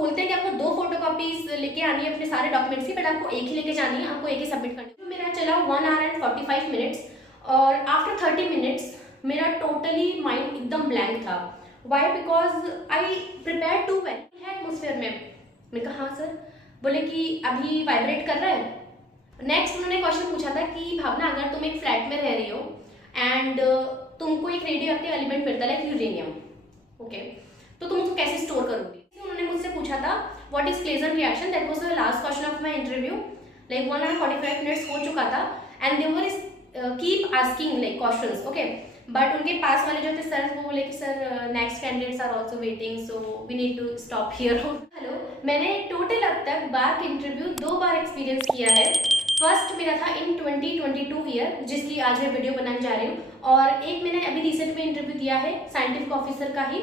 बोलते हैं कि आपको 2 फोटोकॉपीज लेके आनी है अपने सारे डॉक्यूमेंट्स की, बट आपको एक ही लेके जानी है, आपको एक ही सबमिट करनी है। तो मेरा चला 1 आवर एंड 45 मिनट्स, और आफ्टर 30 मिनट्स मेरा टोटली माइंड एकदम ब्लैंक था। Why? Because I prepare too well है एटमोसफेयर में। मैं कहा हाँ सर। बोले कि अभी वाइब्रेट कर रहा है। नेक्स्ट उन्होंने क्वेश्चन पूछा था कि भावना, अगर तुम एक फ्लैट में रह रही हो एंड तुमको एक रेडियो एक्टिव एलिमेंट मिलता है लाइक यूरेनियम, ओके, तो तुम उसको कैसे स्टोर करोगी? उन्होंने मुझसे पूछा था what is pleasure reaction. That was the last question of my interview. Like 1 hour 45 minutes हो चुका था and they were keep asking like questions, okay, but उनके पास वाले जो थे सर, वो बोले कि sir next candidates are also waiting, so we need to stop here. Hello, मैंने टोटल अब तक बार इंटरव्यू 2 बार एक्सपीरियंस किया है। फर्स्ट मेरा था इन 2022 ईयर, जिसकी आज मैं वीडियो बनाने जा रही हूँ, और एक मैंने अभी रिसेंट में इंटरव्यू दिया है साइंटिफिक ऑफिसर का ही,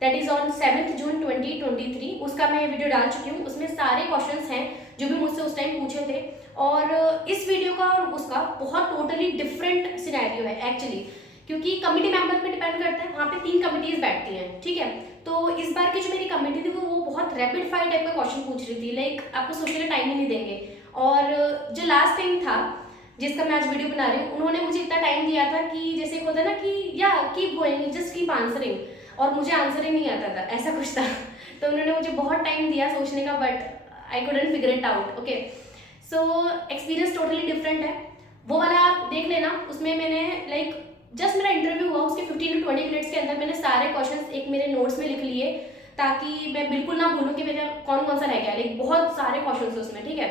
दैट इज ऑन 7 जून 2023। उसका मैं वीडियो डाल चुकी हूँ। उसमें सारे क्वेश्चंस हैं जो भी मुझसे उस टाइम पूछे थे, और इस वीडियो का और उसका बहुत टोटली डिफरेंट सिनेरियो है एक्चुअली, क्योंकि कमिटी मेंबर पे डिपेंड करता है। वहाँ पे 3 कमिटीज बैठती हैं, ठीक है। तो इस बार की जो मेरी कमिटी थी वो बहुत रैपिड फायर टाइप का क्वेश्चन पूछ रही थी, लाइक आपको सोचने का टाइम ही नहीं देंगे। और जो लास्ट टाइम था जिसका मैं आज वीडियो बना रही हूँ, उन्होंने मुझे इतना टाइम दिया था कि जैसे होता है ना कि या keep going, just keep answering, और मुझे आंसर ही नहीं आता था, ऐसा कुछ था। तो उन्होंने मुझे बहुत टाइम दिया सोचने का, but I couldn't figure it out, okay. So experience totally different है। वो वाला आप देख लेना, उसमें मैंने लाइक जस्ट मेरा इंटरव्यू हुआ उसके 15 to 20 मिनट्स के अंदर मैंने सारे क्वेश्चंस एक मेरे नोट्स में लिख लिए, ताकि मैं बिल्कुल ना भूलूं कि मेरा कौन कौन सा रह गया। लाइक बहुत सारे क्वेश्चंस है उसमें, ठीक है,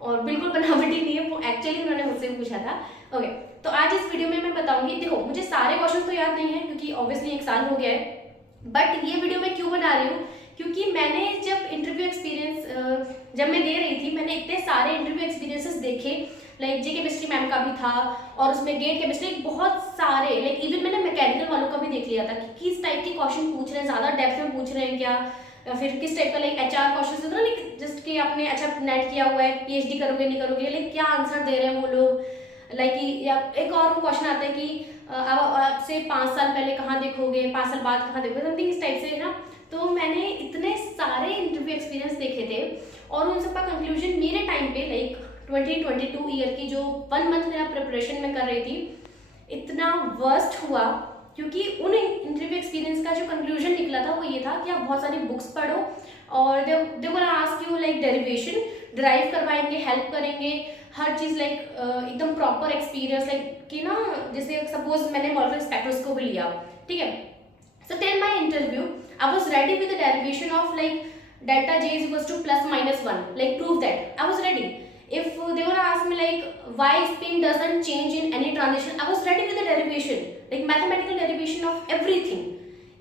और बिल्कुल बनावटी नहीं है, वो एक्चुअली उन्होंने मुझसे पूछा था, ओके। तो आज इस वीडियो में मैं बताऊंगी, देखो मुझे सारे क्वेश्चंस तो याद नहीं है क्योंकि ऑब्वियसली 1 साल हो गया है, बट ये वीडियो मैं क्यों बना रही हूँ, क्योंकि मैंने जब इंटरव्यू एक्सपीरियंस जब मैं दे रही थी, मैंने इतने सारे इंटरव्यू एक्सपीरियंसेस देखे, लाइक जी केमिस्ट्री मैम का भी था, और उसमें गेट केमिस्ट्री बहुत सारे, लाइक इवन मैंने मैकेनिकल वालों का भी देख लिया था कि किस टाइप के क्वेश्चन पूछ रहे हैं, ज़्यादा डेप्थ में पूछ रहे हैं क्या, या फिर किस टाइप का लाइक एचआर क्वेश्चन होता है ना, लाइक जस्ट कि आपने अच्छा नेट किया हुआ है, पीएचडी करोगे नहीं करोगे, लाइक क्या आंसर दे रहे हैं वो लोग। लाइक या एक और क्वेश्चन आता है कि अब आपसे 5 साल पहले कहाँ देखोगे, 5 साल बाद कहाँ देखोगे, समथिंग इस टाइप से है ना। तो मैंने इतने सारे इंटरव्यू एक्सपीरियंस देखे थे, और उन सबका कंक्लूजन मेरे टाइम पे लाइक 2022 ईयर की जो 1 मंथ मेरा प्रिपरेशन में कर रही थी, इतना वर्स्ट हुआ, क्योंकि उन इंटरव्यू एक्सपीरियंस का जो कंक्लूजन निकला था वो ये था कि आप बहुत सारी बुक्स पढ़ो, और they gonna ask you like derivation, drive करवाएंगे, हेल्प करेंगे, हर चीज़ लाइक एकदम प्रॉपर एक्सपीरियंस, लाइक कि ना जैसे सपोज मैंने मॉलिक्यूलर स्पेक्ट्रोस्कोपी लिया, ठीक है। So till my interview I was ready with the derivation of like delta J is equals to plus minus 1, like prove that I was ready. If they were asked me like why spin doesn't change in any transition, I was ready with the derivation, like mathematical derivation of everything.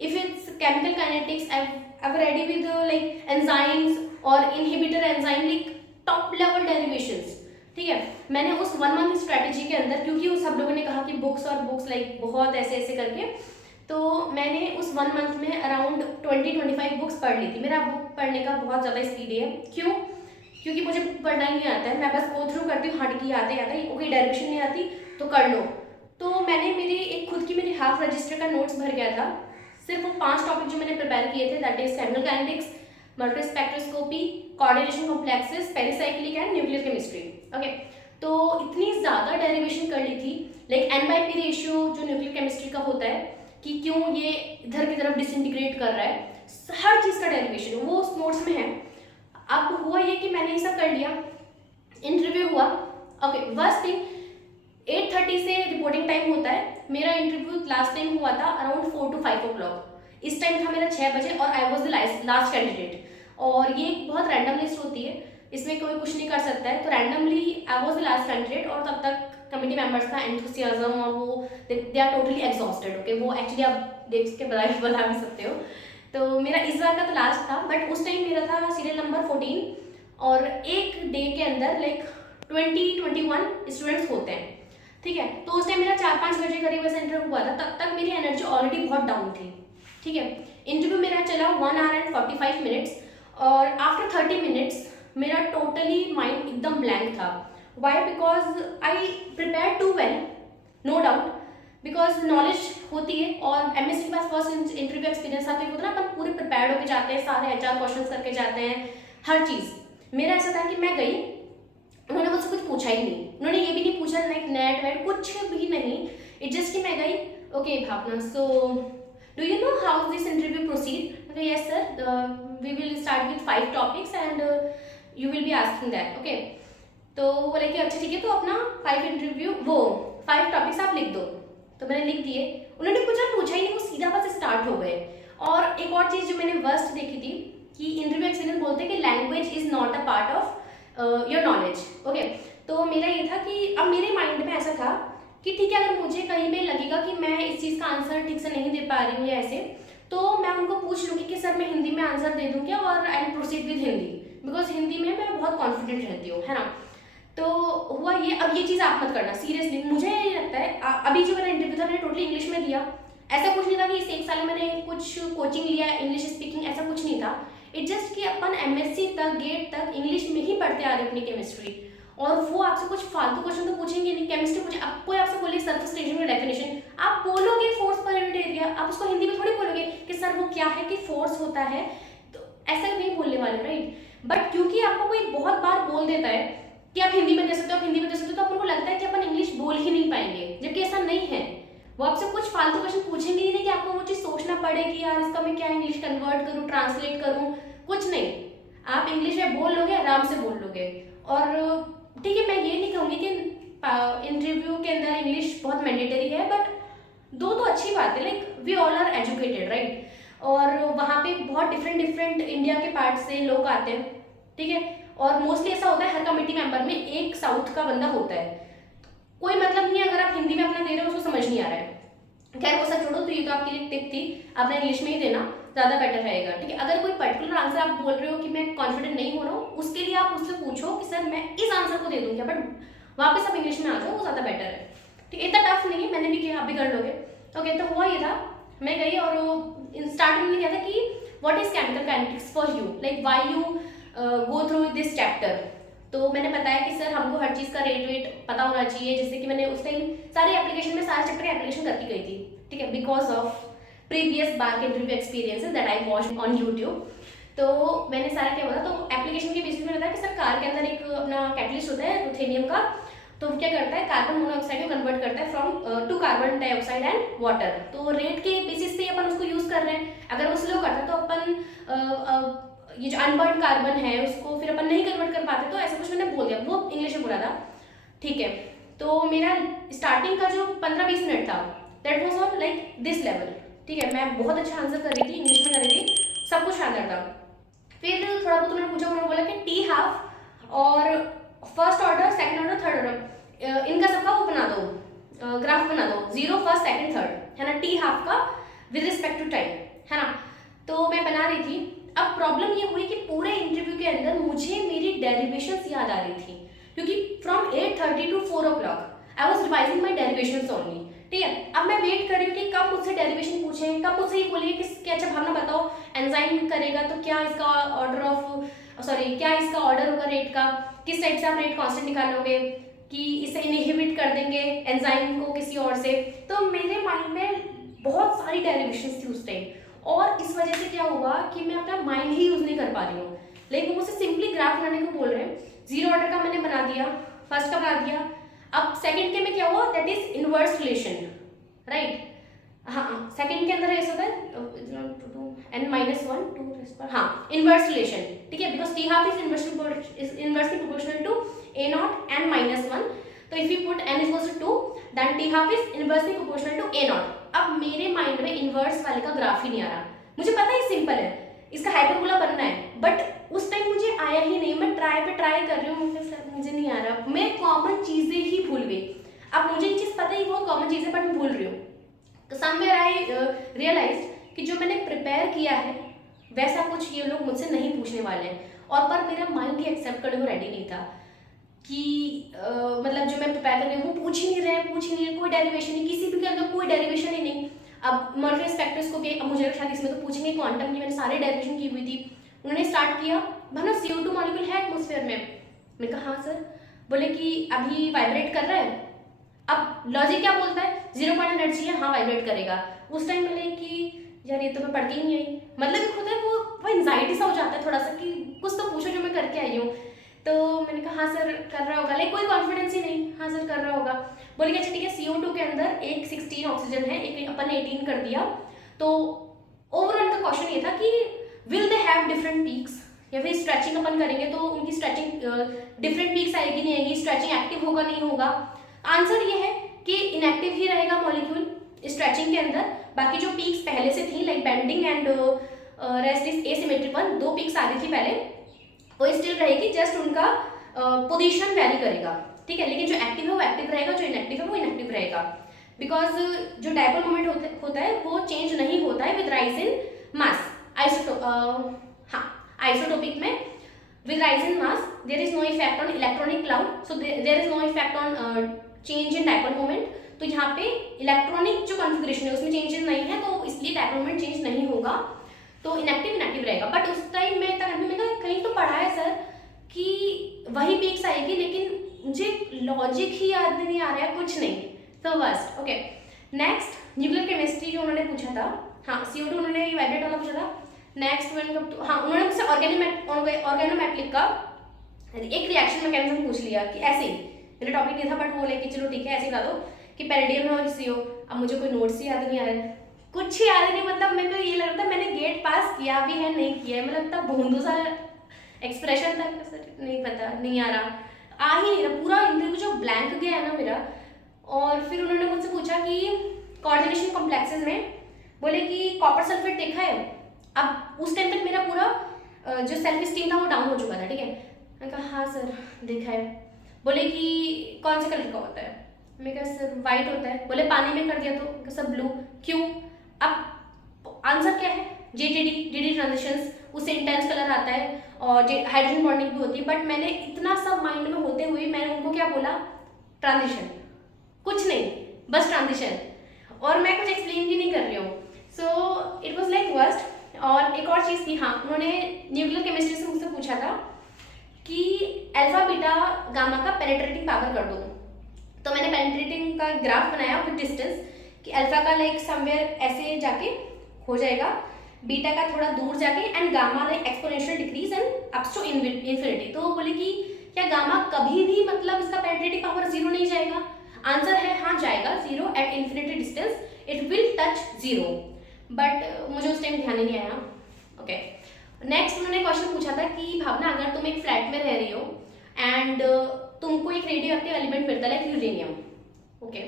If it's chemical kinetics, I'm ready with the like enzymes or inhibitor enzyme, like top level derivations, ठीक है। मैंने उस 1 month strategy के अंदर, क्योंकि उस सब लोगों ने कहा कि बुक्स और बुक्स लाइक बहुत ऐसे ऐसे करके, तो मैंने उस 1 मंथ में अराउंड 20-25 बुक्स पढ़ ली थी। मेरा बुक पढ़ने का बहुत ज़्यादा स्पीड है, क्यों? क्योंकि मुझे बुक पढ़ना ही नहीं आता है, मैं बस गो थ्रू करती हूँ, हट की आते आते कोई डायरेक्शन नहीं आती तो कर लो। तो मैंने मेरी एक खुद की मेरी हाफ रजिस्टर का नोट्स भर गया था, सिर्फ वो 5 टॉपिक जो मैंने प्रिपेयर किए थे, that is chemical kinetics, multiple spectroscopy, coordination complexes, pericyclic and nuclear chemistry, okay. तो इतनी ज़्यादा डेरिवेशन कर ली थी, लाइक N/P रेशियो जो न्यूक्लियर केमिस्ट्री का होता है कि क्यों ये इधर की तरफ डिसइंटीग्रेट कर रहा है, हर चीज़ का डेरिवेशन वो उस नोट्स में है। अब हुआ ये कि मैंने ये सब कर लिया, इंटरव्यू हुआ, ओके। फर्स्ट थिंग 8:30 से रिपोर्टिंग टाइम होता है, मेरा इंटरव्यू लास्ट टाइम हुआ था अराउंड 4 to 5 o'clock, इस टाइम था मेरा 6 बजे, और आई वॉज द लास्ट कैंडिडेट। और ये बहुत रैंडम लिस्ट होती है, इसमें कोई कुछ नहीं कर सकता है, तो randomly I was the last candidate, और तब तक कमिटी मेंबर्स का एंथुसियाज्म और वो they are totally exhausted, okay. वो एक्चुअली आप देख के बता भी सकते हो। तो मेरा इस बार का तो लास्ट था, बट उस टाइम मेरा था सीरियल नंबर 14, और एक डे के अंदर लाइक 20-21 स्टूडेंट्स होते हैं, ठीक है। तो उस टाइम मेरा 4-5 बजे करीब ऐसा इंटरव्यू हुआ था, तब तक मेरी एनर्जी ऑलरेडी बहुत डाउन थी, ठीक है। इंटरव्यू मेरा चला 1 आवर एंड 45 मिनट्स, और आफ्टर 30 मिनट्स मेरा टोटली माइंड एकदम ब्लैंक था। Why? Because I prepare too well, no doubt, because knowledge होती है और एमएससी के पास फर्स्ट इंटरव्यू एक्सपीरियंस आता है, होता है ना, अपन पूरे प्रिपेयर्ड होकर जाते हैं, सारे एचआर क्वेश्चन करके जाते हैं, हर चीज़। मेरा ऐसा था कि मैं गई, उन्होंने मुझसे कुछ पूछा ही नहीं, उन्होंने ये भी नहीं पूछा लाइक नेट वेट कुछ भी नहीं, इट जस्ट कि मैं गई, okay Bhavna, so do you know how this interview proceed, yes sir, we will start with 5 topics and you will be asking that, okay. तो वो बोले कि अच्छा ठीक है, तो अपना 5 टॉपिक्स आप लिख दो। तो मैंने लिख दिए, उन्होंने कुछ और पूछा ही नहीं, वो सीधा बस स्टार्ट हो गए। और एक और चीज़ जो मैंने वर्स्ट देखी थी कि इंटरव्यू एक्सपीरियंस बोलते हैं कि language is not a part of your knowledge, okay. तो मेरा ये था कि अब मेरे माइंड में ऐसा था कि ठीक है, अगर मुझे कहीं में लगेगा कि मैं इस चीज़ का आंसर ठीक से नहीं दे पा रही हूँ या ऐसे, तो मैं उनको पूछ लूँगी कि सर मैं हिंदी में आंसर दे दूँ क्या, और I will proceed with Hindi, because Hindi में मैं बहुत कॉन्फिडेंट रहती हूँ, है ना। तो हुआ ये, अब ये चीज़ आप मत करना सीरियसली, मुझे ये लगता है अभी जो मेरा इंटरव्यू था मैंने टोटली इंग्लिश में दिया। ऐसा कुछ नहीं था कि इस 1 साल में मैंने कुछ कोचिंग लिया इंग्लिश स्पीकिंग, ऐसा कुछ नहीं था। इट जस्ट कि अपन एमएससी तक गेट तक इंग्लिश में ही पढ़ते आ रहे हैं अपनी केमिस्ट्री, और वो आपसे कुछ फालतू क्वेश्चन तो पूछेंगे नहीं। केमिस्ट्री पूछे, अब कोई आपसे बोले सरफेस टेंशन की डेफिनेशन, आप बोलोगे फोर्स पर यूनिट एरिया, आप उसको हिंदी में थोड़ी बोलोगे कि सर वो क्या है कि फोर्स होता है, तो ऐसा नहीं बोलने वाले, राइट। बट क्योंकि आपको कोई बहुत बार बोल देता है कि आप हिंदी में दे सकते हो, आप हिंदी में दे सकते हो, तो अपन को लगता है कि अपन इंग्लिश बोल ही नहीं पाएंगे, जबकि ऐसा नहीं है। वो आपसे कुछ फालतू क्वेश्चन पूछेंगे ही नहीं कि आपको वो चीज़ सोचना पड़े कि यार इसका मैं क्या इंग्लिश कन्वर्ट करूँ, ट्रांसलेट करूँ, कुछ नहीं। आप इंग्लिश में बोल लोगे, आराम से बोल लोगे। और ठीक है, मैं ये नहीं कहूँगी कि इंटरव्यू के अंदर इंग्लिश बहुत मैंडेटरी है, बट दो तो अच्छी बात है, like we all are educated, right. और वहाँ पे बहुत डिफरेंट डिफरेंट इंडिया के पार्ट से लोग आते हैं, ठीक है। और मोस्टली ऐसा होता है हर कमेटी मेंबर में एक साउथ का बंदा होता है, कोई मतलब नहीं है अगर आप हिंदी में अपना दे रहे हो उसको समझ नहीं आ रहा है, खैर वो सब छोड़ो। तो ये तो आपके लिए टिप थी, अपना इंग्लिश में ही देना ज़्यादा बेटर रहेगा, ठीक है। अगर कोई पर्टिकुलर आंसर आप बोल रहे हो कि मैं कॉन्फिडेंट नहीं हो रहा हूँ, उसके लिए आप उससे पूछो कि सर मैं इस आंसर को दे दूँ क्या, बट वापस आप इंग्लिश में आ जाओ, वो ज़्यादा बेटर है, ठीक है। इतना टफ नहीं है, मैंने भी किया, आप भी कर लोगे, ओके। तो हुआ ये था, मैं गई और स्टार्टिंग में क्या था कि what is chemical kinetics for you, like why you go through this chapter. तो मैंने बताया कि सर हमको हर चीज़ का रेट वेट पता होना चाहिए, जैसे कि मैंने उस टाइम सारे एप्लीकेशन में सारे चैप्टर की एप्लीकेशन करके गई थी, ठीक है, because of previous bank interview experiences that I watch on YouTube. तो मैंने सारा क्या बोला, तो एप्लीकेशन के बेसिस में बताया कि सर कार के अंदर एक अपना कैटलिस्ट होता है रुथेनियम का, तो क्या करता है कार्बन मोनोऑक्साइड को कन्वर्ट करता है from to carbon dioxide and water. तो रेट के बेसिस पे अपन उसको यूज़ कर रहे हैं, अगर वो स्लो करता है तो अपन ये जो अनबर्न कार्बन है उसको फिर अपन नहीं कन्वर्ट कर पाते, तो ऐसा कुछ मैंने बोल दिया, वो इंग्लिश में बोला था, ठीक है। तो मेरा स्टार्टिंग का जो 15-20 मिनट था that was on like this level, ठीक है। मैं बहुत अच्छा आंसर कर रही थी, इंग्लिश में कर रही थी, सब कुछ शानदार था। फिर थोड़ा बहुत उन्होंने पूछा, उन्होंने बोला कि टी हाफ और first order, second order, third order, इनका सबका वो बना दो, ग्राफ बना दो, 0 फर्स्ट सेकंड थर्ड, है ना, टी हाफ का विद रिस्पेक्ट टू टाइम, है ना। तो मैं बना रही थी। अब प्रॉब्लम ये हुई कि पूरे इंटरव्यू के अंदर मुझे मेरी डेरिवेशंस याद आ रही थी, क्योंकि from 8:30 to 4 o'clock I was revising my derivations only, ठीक है। अब मैं वेट कर रही हूँ कि कब मुझसे डेरिवेशन पूछें, कब मुझसे ये बोलिए कि अच्छा भावना बताओ एंजाइम करेगा तो क्या इसका ऑर्डर ऑफ क्या इसका ऑर्डर होगा रेट का, किस टाइप से आप रेट कांस्टेंट निकालोगे, कि इसे इनहिबिट कर देंगे एंजाइम को किसी और से। तो मेरे माइंड में बहुत सारी डेरिवेशंस थी उस टाइम, और इस वजह से क्या हुआ कि मैं अपना माइंड ही यूज नहीं कर पा रही हूँ। लेकिन वो मुझसे सिंपली ग्राफ बनाने को बोल रहे हैं, 0 ऑर्डर का मैंने बना दिया, फर्स्ट का बना दिया। अब सेकंड के में क्या हुआ, that is inverse relation, right. हाँ, सेकंड के अंदर ऐसा होता है n-1 2, हाँ, इनवर्स रिलेशन, ठीक है, because t half is inversely proportional to a0 n-1। तो if you put n equals to 2 then t half is inversely proportional to a0। अब मेरे माइंड में इनवर्स वाले का ग्राफ ही नहीं आ रहा, मुझे पता है सिंपल है, इसका हाइपरबोला बनना है, बट उस टाइम मुझे आया ही नहीं। मैं ट्राई कर रही हूँ, मुझे नहीं आ रहा, मैं कॉमन चीजें ही भूल गई। अब मुझे ये चीज पता है बहुत कॉमन चीजें, बट मैं भूल रही हूँ। तो समवेयर आई रियलाइज्ड कि जो मैंने प्रिपेयर किया है वैसा कुछ ये लोग मुझसे नहीं पूछने वाले हैं, और पर मेरा माइंड ही एक्सेप्ट करने को रेडी नहीं था कि मतलब जो मैं प्रिपेयर कर रही हूँ वो पूछ ही नहीं रहे, कोई डेरिवेशन नहीं, किसी भी के अंदर कोई डेरिवेशन ही नहीं। अब मॉर्फियस फैक्टर्स को भी अब मुझे शायद इसमें तो पूछेंगे, क्वांटम की मैंने सारे डेरिवेशन की हुई थी। उन्होंने स्टार्ट किया, भाना CO2 मॉलिक्यूल है एटमोसफेयर में। मैंने कहा हाँ सर। बोले कि अभी वाइब्रेट कर रहा है, अब लॉजिक क्या बोलता है, 0 पॉइंट एनर्जी है, हाँ वाइब्रेट करेगा। उस टाइम मिले कि यार ये तो मैं पढ़ के ही नहीं आई, मतलब एक होता है वो एंजाइटी सा हो जाता है थोड़ा सा कि कुछ तो पूछो जो मैं करके आई हूँ। तो मैंने कहा हाँ सर कर रहा होगा, लाइक कोई कॉन्फिडेंस ही नहीं, हाँ सर कर रहा होगा। बोले कि अच्छा ठीक है, CO2 के अंदर एक 16 ऑक्सीजन है, एक अपन ने 18 कर दिया। तो ओवरऑल का क्वेश्चन ये था कि will they have different peaks, या फिर स्ट्रेचिंग अपन करेंगे तो उनकी स्ट्रेचिंग डिफरेंट पीक्स आएगी नहीं आएगी, स्ट्रेचिंग एक्टिव होगा नहीं होगा। आंसर ये है कि इनएक्टिव ही रहेगा मॉलिक्यूल स्ट्रेचिंग के अंदर। बाकी जो पीक्स पहले से थी like bending and rest is asymmetric one, 2 peaks आ रही थी पहले, वो स्टिल रहेगी, जस्ट उनका पोजीशन वैरी करेगा, ठीक है। लेकिन जो एक्टिव है वो एक्टिव रहेगा, जो इनएक्टिव है वो इनएक्टिव रहेगा, बिकॉज जो डायपोल मोमेंट होता है वो चेंज नहीं होता है with rise in mass. Isotopic में with rise in mass there is no effect on electronic cloud, so there is no effect on change in dipole moment। तो यहाँ पे इलेक्ट्रॉनिक जो कॉन्फ़िगरेशन है उसमें चेंजेस नहीं है, तो इसलिए डायपोल मोमेंट चेंज नहीं होगा, तो इनएक्टिव रहेगा। बट उस टाइम में मैंने कहीं तो पढ़ा है सर कि वही पीक्स आएगी, लेकिन मुझे लॉजिक ही याद नहीं आ रहा है, कुछ नहीं, तो बस ओके। नेक्स्ट न्यूक्लियर केमिस्ट्री जो उन्होंने पूछा था, हाँ CO2 उन्होंने वाइब्रेट वाला पूछा था। नेक्स्ट वन हाँ उन्होंने मुझसे ऑर्गेनोमेटेलिक का एक रिएक्शन मैकेनिज्म पूछ लिया कि ऐसे ही, मेरा टॉपिक नहीं था बट वो लेके चलो ठीक है ऐसे ही बता दो कि पेरिडियम और CO। अब मुझे कोई नोट्स ही याद नहीं आ रहा है, कुछ ही याद नहीं, मतलब मेरे को ये लगता है मैंने गेट पास किया भी है नहीं किया है, मतलब इतना भोंदू सा एक्सप्रेशन था नहीं पता नहीं आ रहा, आ ही नहीं रहा, पूरा इंटरव्यू जो ब्लैंक गया है ना मेरा। और फिर उन्होंने मुझसे पूछा कि कोऑर्डिनेशन कॉम्प्लेक्सेस में, बोले कि कॉपर सल्फेट देखा है। अब उस टाइम तक मेरा पूरा जो सेल्फ स्टीम था वो डाउन हो चुका था, ठीक है। मैंने कहा हाँ सर देखा है। बोले कि कौन से कलर का होता है, मैं कहा सर वाइट होता है। बोले पानी में कर दिया तो सब ब्लू, क्यों। अब आंसर क्या है, GTD ट्रांजिशंस, उससे इंटेंस कलर आता है और हाइड्रोजन बॉन्डिंग भी होती है, बट मैंने इतना सब माइंड में होते हुए मैंने उनको क्या बोला, ट्रांजिशन, कुछ नहीं बस ट्रांजिशन, और मैं कुछ एक्सप्लेन भी नहीं कर रही हूँ। So it was like worst. और एक और चीज़ थी, हाँ उन्होंने न्यूक्लियर केमिस्ट्री से मुझसे पूछा था कि अल्फा बीटा गामा का पेनिट्रेटिंग पावर कर दो। तो मैंने पेनिट्रेटिंग का ग्राफ बनाया विद डिस्टेंस कि अल्फा का लाइक समवेयर ऐसे जाके हो जाएगा, बीटा का थोड़ा दूर जाके, and gamma like exponential decrease and ups to infinity. तो बोले कि क्या गामा कभी भी मतलब इसका पेनिट्रेटिंग पावर 0 नहीं जाएगा। आंसर है हाँ जाएगा 0 at infinity distance, it will touch 0, but मुझे उस टाइम ध्यान ही नहीं आया। ओके नेक्स्ट उन्होंने क्वेश्चन पूछा था कि भावना अगर तुम एक फ्लैट में रह रही हो एंड तुमको एक रेडियो एक्टिव एलिमेंट मिलता है लाइक यूरेनियम, ओके,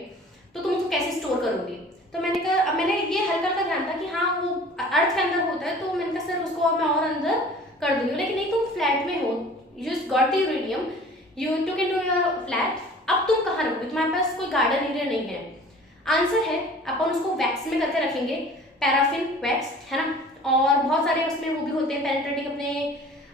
तो तुम उसको कैसे स्टोर करोगी। तो मैंने कहा, अब मैंने ये हल्का हल्का ध्यान था कि हाँ वो अर्थ के अंदर होता है, तो मैंने कहा सर उसको मैं और अंदर कर दूंगी, लेकिन नहीं तुम फ्लैट में हो, you just got the uranium, you took into your flat, अब तुम कहाँ रखोगे, तुम्हारे पास कोई गार्डन एरिया नहीं है। आंसर है अपन उसको वैक्स में करके रखेंगे, पैराफिन वैक्स है ना, और बहुत सारे उसमें वो भी होते हैं पेनिट्रेटिंग, अपने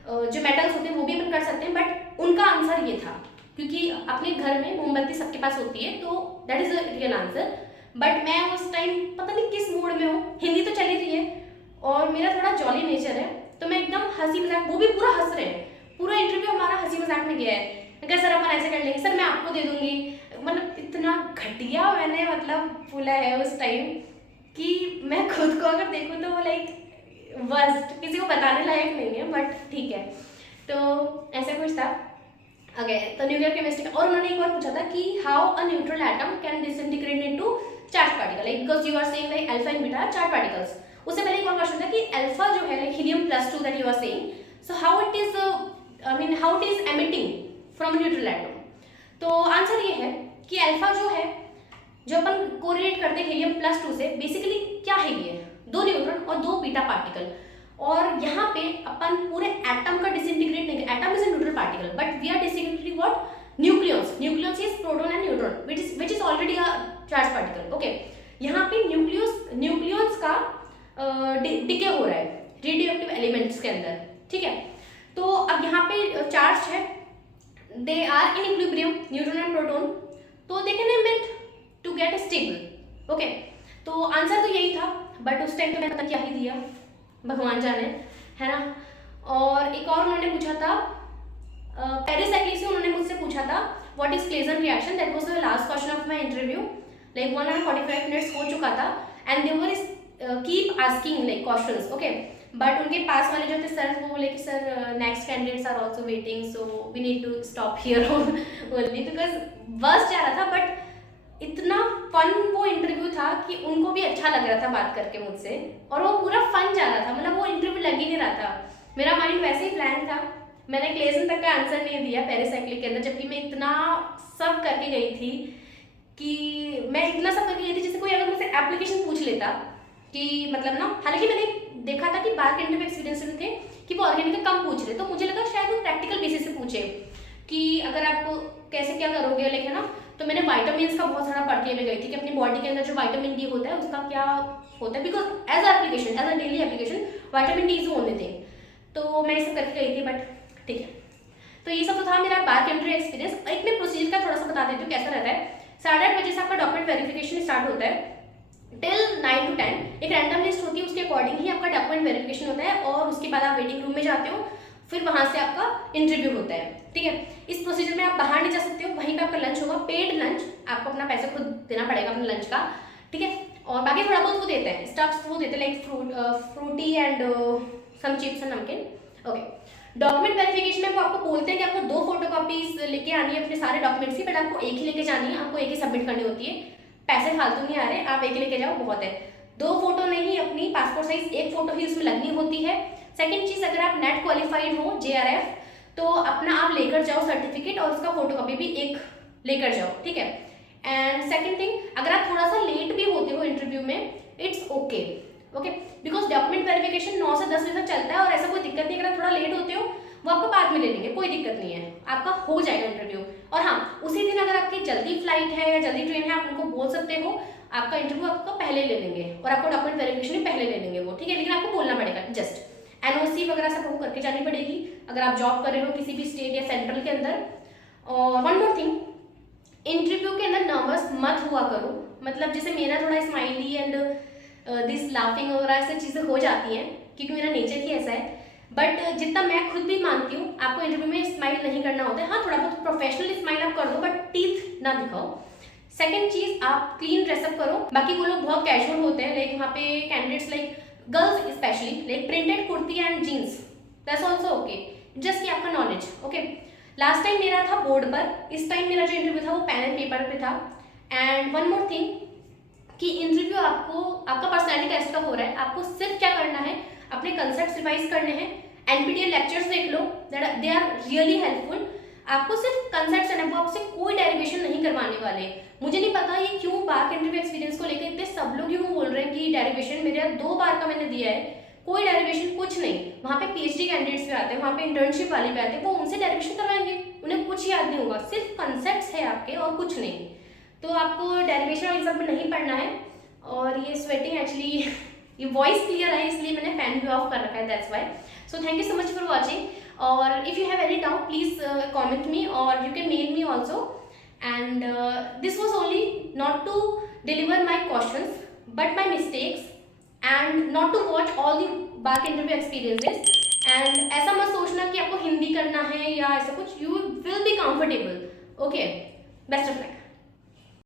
जो मेटल्स होते हैं वो भी अपन कर सकते हैं, बट उनका आंसर ये था क्योंकि अपने घर में मोमबत्ती सबके पास होती है, तो that is the real answer. But मैं उस टाइम पता नहीं किस मूड में हूँ, हिंदी तो चली रही है और मेरा थोड़ा जॉली नेचर है, तो मैं एकदम हंसी मजाक, वो भी पूरा हंस रहे हैं, पूरा इंटरव्यू हमारा हंसी मजाक में गया है। अगर सर अपन ऐसे कर लेंगे, सर मैं आपको दे दूंगी, मतलब इतना घटिया मैंने मतलब बोला है उस टाइम कि मैं खुद को अगर देखूँ तो वो लाइक वर्स्ट, किसी को बताने लायक नहीं है, बट ठीक है। तो ऐसा कुछ था। ओके तो न्यूक्लियर केमिस्ट्री, और उन्होंने एक और पूछा था कि how a neutral atom can disintegrate into charge particle, like because you are saying like alpha and beta charge particles. उससे पहले एक और क्वेश्चन था कि अल्फा जो है like helium +2 that you are saying, so how it is I mean how it is emitting from neutral atom. तो answer ये है कि अल्फा जो है, जो अपन कोरिलेट करते हैं हीलियम +2 से, बेसिकली क्या है ये 2 न्यूट्रॉन और 2 बीटा पार्टिकल, और यहाँ पे अपन पूरे एटम का डिसइंटीग्रेट नहीं, atom is a neutral particle but we are disintegrating what, nucleus. Nucleus is proton and neutron which is already a charge particle. Okay यहाँ पे न्यूक्लियस का डिके हो रहा है रेडियो एक्टिव एलिमेंट्स के अंदर, ठीक है। तो अब यहाँ पे चार्ज है, they are in equilibrium neutron and proton, तो they can emit to get stable. Okay तो आंसर तो यही था, बट उस टाइम तो मैंने पता क्या ही दिया, भगवान जाने, है ना। और एक और उन्होंने पूछा था पेरिसाइक्लिक से, उन्होंने मुझसे पूछा था what is pleasant reaction, that was the last question of my interview. Like 1 hour 45 minutes हो चुका था and they were keep asking like questions, okay. But उनके पास वाले जो थे सर, वो बोले कि sir next candidates are also waiting, so we need to stop here only, because bus जा रहा था। बट इतना फन वो इंटरव्यू था कि उनको भी अच्छा लग रहा था बात करके मुझसे, और वो पूरा फन जा रहा था, मतलब वो इंटरव्यू लग ही नहीं रहा था। मेरा माइंड वैसे ही ब्लैंक था, मैंने क्लेजन तक का आंसर नहीं दिया पेरिसाइक्लिक के अंदर, जबकि मैं इतना सब करके गई थी कि मैं इतना सब करके गई थी जैसे कोई अगर मुझसे एप्लीकेशन पूछ लेता कि मतलब ना, हालांकि मैंने देखा था कि बाहर के इंटरव्यू एक्सपीरियंस में थे कि वो ऑर्गेनिक कम पूछ रहे, तो मुझे लगा शायद वो प्रैक्टिकल बेसिस से पूछे कि अगर आप कैसे क्या करोगे, लेकिन ना तो मैंने वाइटामिन का बहुत सारा पढ़ के मैं गई थी कि अपनी बॉडी के अंदर जो वाइटामिन डी होता है उसका क्या होता है, because as application, as a daily application vitamin D is only thing. तो मैं ये सब करके गई थी, बट ठीक है। तो ये सब तो था मेरा बार के इंटरव्यू एक्सपीरियंस। एक मैं प्रोसीजर का थोड़ा सा बता देती हूँ कैसा रहता है। 8:30 बजे से आपका डॉक्यूमेंट वेरिफिकेशन स्टार्ट होता है टिल 9 to 10। एक रैंडम लिस्ट होती है, उसके अकॉर्डिंग ही आपका डॉक्यूमेंट वेरिफिकेशन होता है, और उसके बाद आप वेटिंग रूम में जाते हो, फिर वहाँ से आपका इंटरव्यू होता है, ठीक है। इस प्रोसीजर में आप बाहर नहीं जा सकते हो, वहीं पे आपका लंच होगा, पेड लंच, आपको अपना पैसा खुद देना पड़ेगा अपने लंच का, ठीक है। और बाकी थोड़ा बहुत वो देते हैं, स्टफ्स वो देते हैं like Frooti and some chips and नमकीन, ओके। डॉक्यूमेंट वेरिफिकेशन में वो आपको बोलते हैं कि आपको 2 फोटोकॉपीज लेके आनी है अपने सारे डॉक्यूमेंट्स की, बट आपको एक ही लेके जानी है, आपको एक ही सबमिट करनी होती है, पैसे फालतू नहीं आ रहे, आप एक ही लेके जाओ, बहुत है। 2 फोटो नहीं, अपनी पासपोर्ट साइज 1 फोटो ही उसमें लगनी होती है। सेकंड चीज, अगर आप नेट क्वालिफाइड हो JRF, तो अपना आप लेकर जाओ सर्टिफिकेट, और उसका फोटोकॉपी भी एक लेकर जाओ, ठीक है। एंड सेकंड थिंग, अगर आप थोड़ा सा लेट भी होते हो इंटरव्यू में, it's okay, okay, because document verification 9 से 10 बजे तक चलता है, और ऐसा कोई दिक्कत नहीं। अगर आप थोड़ा लेट होते हो वो आपको बाद में ले लेंगे, कोई दिक्कत नहीं है, आपका हो जाएगा इंटरव्यू। और हाँ, उसी दिन अगर आपकी जल्दी फ्लाइट है या जल्दी ट्रेन है, आप उनको बोल सकते हो आपका इंटरव्यू आपको पहले ले लेंगे, और आपको डॉक्यूमेंट वेरिफिकेशन भी पहले ले लेंगे वो, ठीक है। लेकिन आपको बोलना पड़ेगा, जस्ट NOC वगैरह सब आपको करके जानी पड़ेगी अगर आप जॉब कर रहे हो किसी भी स्टेट या सेंट्रल के अंदर। और वन मोर थिंग, इंटरव्यू के अंदर नर्वस मत हुआ करो, मतलब जैसे मेरा थोड़ा स्माइली एंड दिस लाफिंग वगैरह ऐसी चीज़ें हो जाती हैं, क्योंकि मेरा नेचर ही ऐसा है। बट जितना मैं खुद भी मानती हूँ, आपको इंटरव्यू में स्माइल नहीं करना होता है। हाँ, थोड़ा बहुत प्रोफेशनल स्माइल आप कर दो, बट टीथ ना दिखाओ। सेकंड चीज, आप क्लीन ड्रेसअप करो। बाकी वो लोग बहुत कैजुअल होते हैं, लाइक वहाँ पे candidates like girls specially like printed kurti and jeans, that's also okay, just कि आपका नॉलेज, ओके। लास्ट टाइम मेरा था बोर्ड पर, इस टाइम मेरा जो इंटरव्यू था वो पेन एंड पेपर पे था। एंड वन मोर थिंग कि इंटरव्यू आपको आपका पर्सनैलिटी टेस्ट का हो रहा है, आपको सिर्फ क्या करना है, अपने कंसेप्ट रिवाइज करने हैं, NPTEL लेक्चर्स देख लो, दे आर रियली हेल्पफुल। आपको सिर्फ कंसेप्ट एंड वो आपसे कोई डेरिवेशन नहीं करवाने वाले। मुझे नहीं पता ये क्यों बार के इंटरव्यू एक्सपीरियंस को लेकर इतने सब लोग क्यों बोल रहे हैं कि डेरिवेशन, मेरे 2 बार का मैंने दिया है, कोई डेरिवेशन कुछ नहीं। वहाँ पे PhD कैंडिडेट्स भी आते हैं, वहाँ पे इंटर्नशिप वाले भी आते हैं, वो उनसे डेरिवेशन करवाएंगे, उन्हें कुछ याद नहीं होगा, सिर्फ कंसेप्ट है आपके और कुछ नहीं। तो आपको डेरिवेशन वाली सब में नहीं पढ़ना है। और ये स्वेटिंग एक्चुअली ये वॉइस क्लियर है इसलिए मैंने फैन भी ऑफ कर रखा है, that's why. So thank you so much for watching, और if you have any doubt please comment me और you can mail me also. And this was only not to deliver my questions but my mistakes, and not to watch all the bar interview experiences. And ऐसा मत सोचना कि आपको हिंदी करना है या ऐसा कुछ, you will be comfortable, okay. Best of luck.